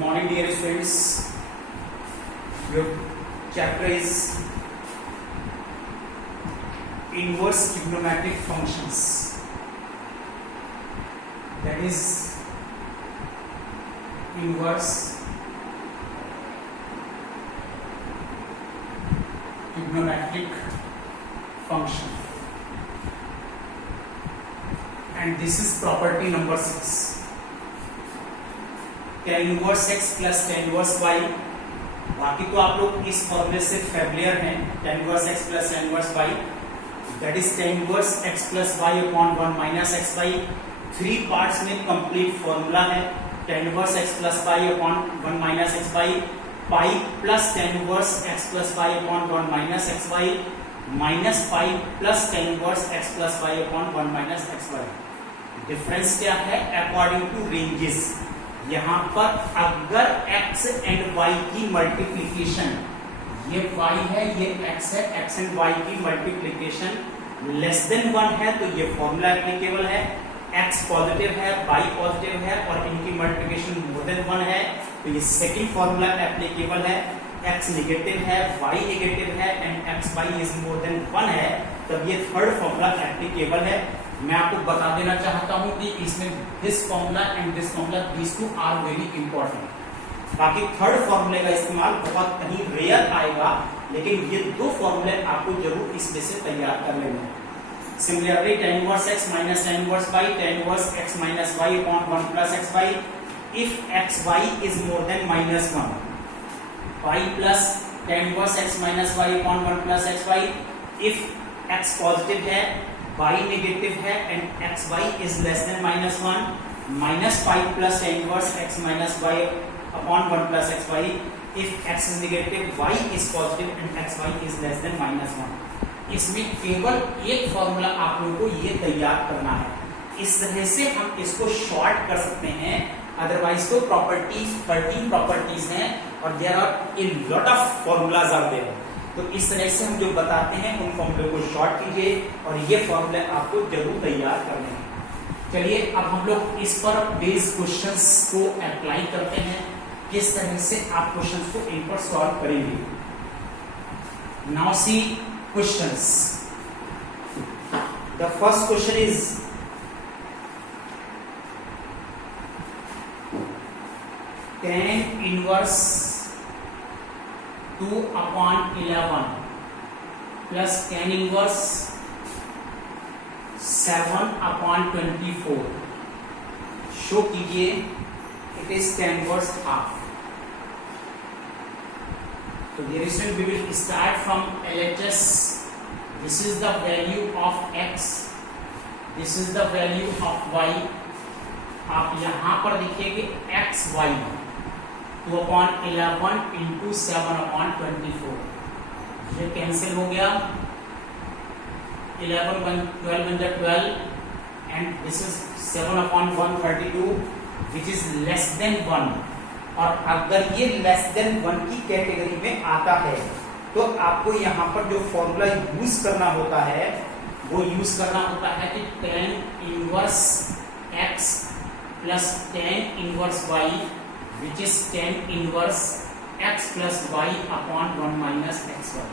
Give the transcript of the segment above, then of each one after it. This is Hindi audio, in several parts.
morning, dear students. Your chapter is inverse trigonometric functions. That is inverse trigonometric function, and this is property number 6. tan inverse x plus tan inverse y. बाकी तो आप लोग इस फॉर्मूले से फैमिलियर हैं. tan inverse x plus tan inverse y, that is tan inverse x plus y upon 1 minus x y. 3 parts में कंप्लीट फॉर्मूला है. tan inverse x plus y upon 1 minus x y, pi plus tan inverse x plus y upon 1 minus x y, minus pi plus tan inverse x plus y upon 1 minus x y. Difference क्या है? According to ranges. यहां पर अगर x एंड y की मल्टीप्लीकेशन, ये y है, ये x है, x एंड y की मल्टीप्लीकेशन लेस देन 1 है तो ये फॉर्मूला एप्लीकेबल है. x पॉजिटिव है, y पॉजिटिव है और इनकी मल्टीप्लीकेशन मोर देन 1 है तो ये सेकंड फॉर्मूला एप्लीकेबल है. x नेगेटिव है, y नेगेटिव है and x y is more than 1 है तब ये थर्ड फॉर्मूला एप्लीकेबल है. मैं आपको बता देना चाहता हूं कि इसमें this formula and this formula these two are very important. बाकी थर्ड फॉर्मूले का इस्तेमाल बहुत कहीं रेयर आएगा, लेकिन ये दो फॉर्मूले आपको जरूर इसमें से तैयार कर लेने हैं. Similarly tan inverse x minus tan inverse y, tan inverse x minus y upon 1 plus xy. If xy is more than minus 1, y plus tan inverse x minus y upon 1 plus xy. If x positive है, y नेगेटिव है and xy is less than minus 1, minus 5 plus tan inverse x minus y upon 1 plus xy. If x is negative, y is positive and xy is less than minus 1. इसमें केवल एक फॉर्मूला आप लोगों को ये तैयार करना है. इस तरह से हम इसको शॉर्ट कर सकते हैं. अदरवाइज तो प्रॉपर्टीज 13 प्रॉपर्टीज हैं और there are a lot of formulas are there. तो इस तरह से हम जो बताते हैं उन फॉर्मूले को शॉर्ट कीजिए और ये फॉर्मूले आपको जरूर तैयार करने हैं. चलिए अब हम लोग इस पर बेस्ड क्वेश्चंस को अप्लाई करते हैं. किस तरह से आप क्वेश्चंस को इन पर सॉल्व करेंगे. Now see questions. The first question is tan inverse 2 upon 11 plus tan inverse 7 upon 24. Show कीजिए. It is tan inverse half. So dear student, we will start from LHS. This is the value of x, this is the value of y. आप यहां पर देखिए x y 2 upon 11 into 7 upon 24. ये कैंसिल हो गया. 12 बन जाए 12 and this is 7 upon 132 which is less than 1. और अगर ये लेस देन 1 की कैटेगरी में आता है तो आपको यहाँ पर जो फॉर्मूला यूज करना होता है वो यूज करना होता है कि tan inverse x plus tan inverse y which is tan inverse x plus y upon 1 minus xy.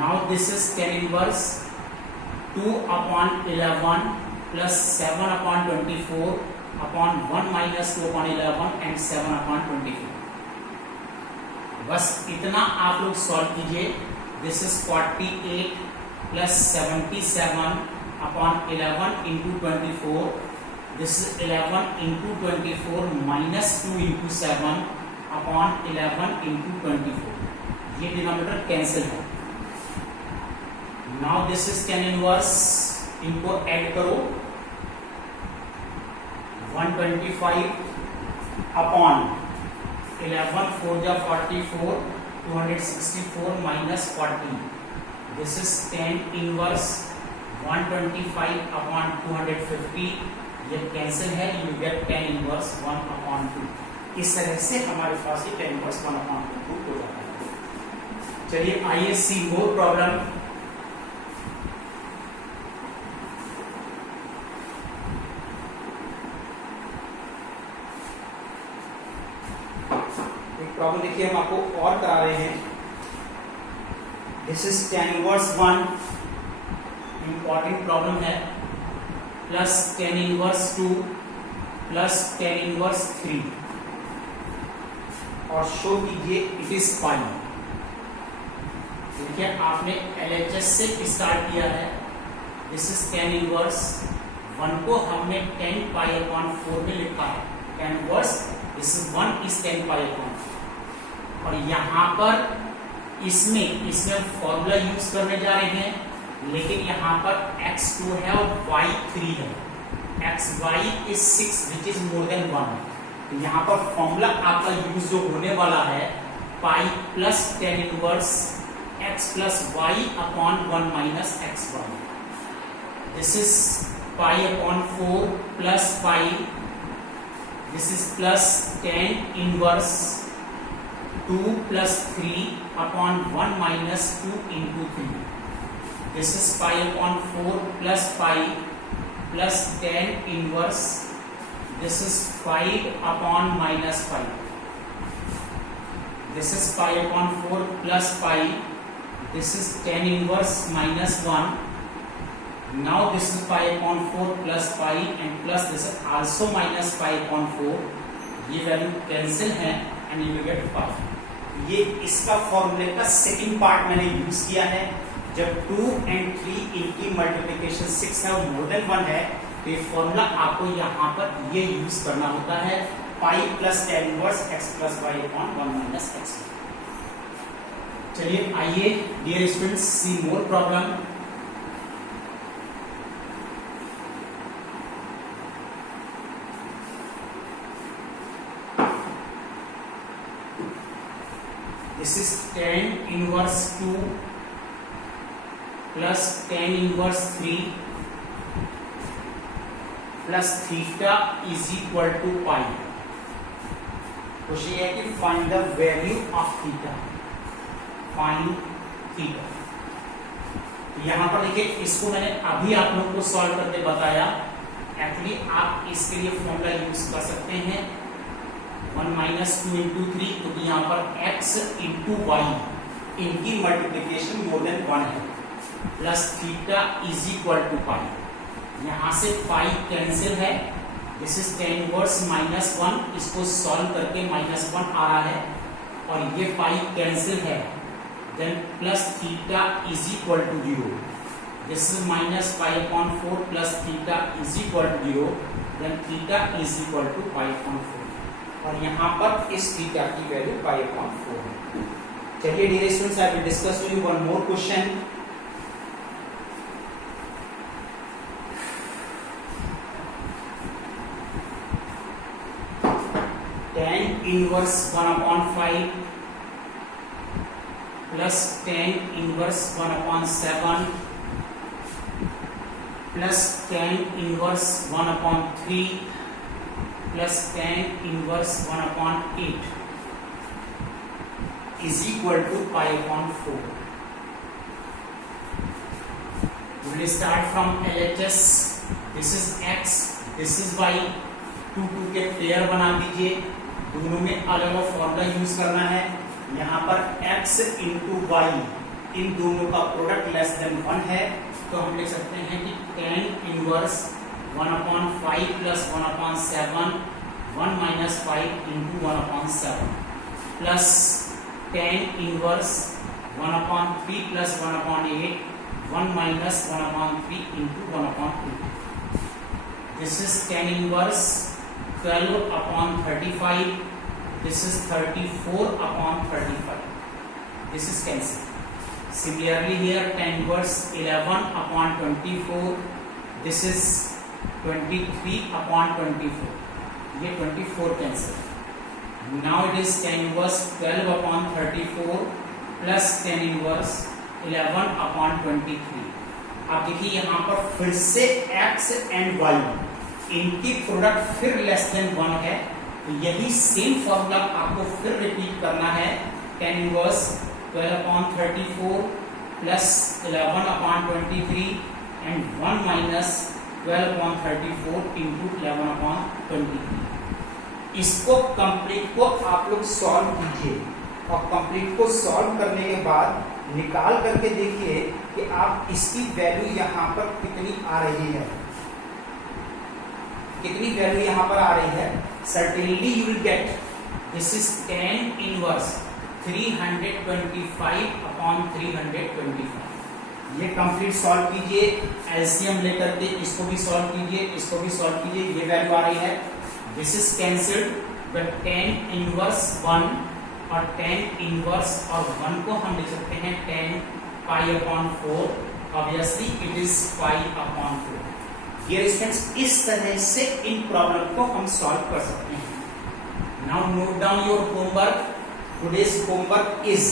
Now this is tan inverse 2 upon 11 plus 7 upon 24 upon 1 minus 2 upon 11 and 7 upon 24. बस इतना आप लोग सॉल्व कीजिए. This is 48 plus 77 upon 11 into 24. This is 11 into 24 minus 2 into 7 upon 11 into 24. ये डिनोमिनेटर कैंसिल है. Now this is tan inverse. इनको ऐड करो. 125 upon 11 4 जा 44 264 minus 40. This is tan inverse 125 upon 250. ये कैंसिल है. You get tan inverse 1 upon 2. इस तरह से हमारे पास ये tan इनवर्स 1 upon 2 हो जाता है. चलिए आइए सी मोर प्रॉब्लम. प्रॉब्लम देखिए हम आपको और करा रहे हैं। This is tan inverse 1, important problem है, plus tan inverse 2 plus tan inverse 3 और शो कीजिए इट इज पाई। देखिए आपने LHS से स्टार्ट किया है। दिस इज tan इनवर्स 1 को हमने tan पाई अपॉन 4 में लिखा है। tan inverse this is 1 is tan pi upon 4 और यहाँ पर इसमें फॉर्मूला यूज करने जा रहे हैं, लेकिन यहाँ पर x2 है और y3 है। xy is 6 which is more than 1। तो यहाँ पर फॉर्मूला आपका यूज जो होने वाला है pi plus tan inverse x plus y upon 1 minus x1। This is pi upon 4 plus pi, this is plus tan inverse 2 plus 3 upon 1 minus 2 into 3। This is pi upon 4 plus pi plus tan inverse, this is 5 upon minus 5। This is pi upon 4 plus pi, this is tan inverse minus 1। Now this is pi upon 4 plus pi and plus this is also minus pi upon 4। ये वैल्यू कैंसिल है and you will get pi। ये इसका फॉर्मूले का सेकंड पार्ट मैंने यूज किया है। जब 2 and 3 इनकी मल्टीप्लिकेशन 6 है और मोर देन 1 है तो ये फॉर्मूला आपको यहाँ पर ये यूज करना होता है, pi plus tan inverse x plus y upon 1 minus x। चलिए आइए dear students see more problem. This is tan inverse 2 plus tan inverse 3 plus theta is equal to pi। Question ये है कि find the value of theta, find theta. यहां पर देखिए इसको मैंने अभी आप लोग को सॉल्व करके बताया। एक्चुअली आप इसके लिए फॉर्मूला यूज कर सकते हैं 1 माइनस 2 इंटू 3, क्योंकि यहाँ पर x इंटू वाई इनकी मल्टीप्लीकेशन मोर देन 1 है, plus theta is equal to pi. यहाँ से पाई कैंसिल है, this is tan inverse minus 1, इसको सॉल्व करके माइनस 1 आ रहा है और ये पाई कैंसिल है, then plus theta is equal to 0। This is minus pi upon 4 plus theta is equal to 0, then theta is equal to pi upon 4 और यहाँ पर इस थीटा की वैल्यू पाई अपॉन 4 है। चलिए dear students, I will discuss with you one more question. tan inverse 1 upon 5 plus tan inverse 1 upon 7 plus tan inverse 1 upon 3 plus tan inverse 1 upon 8 is equal to pi upon 4। We will start from LHS। This is x, this is y। 2 2 के पेयर बना दीजिए, दोनों में अलग अलग फॉर्मूला यूज करना है। यहाँ पर x इंटू वाई इन दोनों का प्रोडक्ट लेस देन 1 है, तो हम लिख सकते हैं कि tan inverse 1 upon 5 plus 1 upon 7 1 minus 5 into 1 upon 7 plus tan inverse 1 upon 3 plus 1 upon 8 1 minus 1 upon 3 into 1 upon 8। This is tan inverse 12 upon 35, this is 34 upon 35, this is cancelled। Similarly here tan inverse 11 upon 24, this is 23 upon 24, ये 24 cancel। Now it is tan inverse 12 upon 34 plus tan inverse 11 upon 23। अब देखिए यहाँ पर फिर से x and y इनकी प्रोडक्ट फिर लेस देन 1 है, तो यही सेम फॉर्मूला आपको फिर रिपीट करना है। tan inverse 12 upon 34 plus 11 upon 23 and 1 minus 12 upon 34 into 11 upon 23। इसको कंप्लीट को आप लोग सॉल्व कीजिए और कंप्लीट को सॉल्व करने के बाद निकाल करके देखिए कि आप इसकी वैल्यू यहां पर कितनी आ रही है, कितनी वैल्यू यहां पर आ रही है। Certainly you will get this is tan inverse 325 upon 325। ये कंप्लीट सॉल्व कीजिए, एलसीएम लेकर के इसको भी सॉल्व कीजिए, इसको भी सॉल्व कीजिए, ये वैल्यू आ रही है। This is cancelled, but tan inverse 1 और tan इनवर्स और 1 को हम लिख सकते हैं tan pi upon 4, obviously it is pi upon 4। ये स्टूडेंट्स इस तरह से इन प्रॉब्लम को हम सॉल्व कर सकते हैं। Now note down your homework. Today's homework is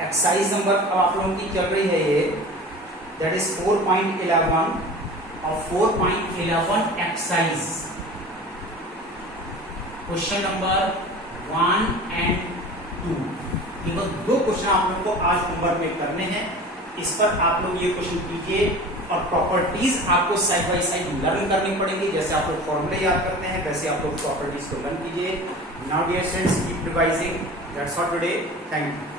exercise number, अब आप लोगों की चल रही है ये, दैट इज 4.11 और 4.11 एक्सरसाइज क्वेश्चन नंबर 1 एंड 2। केवल 2 क्वेश्चन आप लोगों को आज होमवर्क में करने हैं। इस पर आप लोग ये क्वेश्चन कीजिए और प्रॉपर्टीज आपको साइड बाय साइड लर्न करनी पड़ेगी। जैसे आप लोग फॉर्मूले याद करते हैं वैसे आप लोग प्रॉपर्टीज को लर्न कीजिए। Now dear students, keep revising. That's all today. Thank you.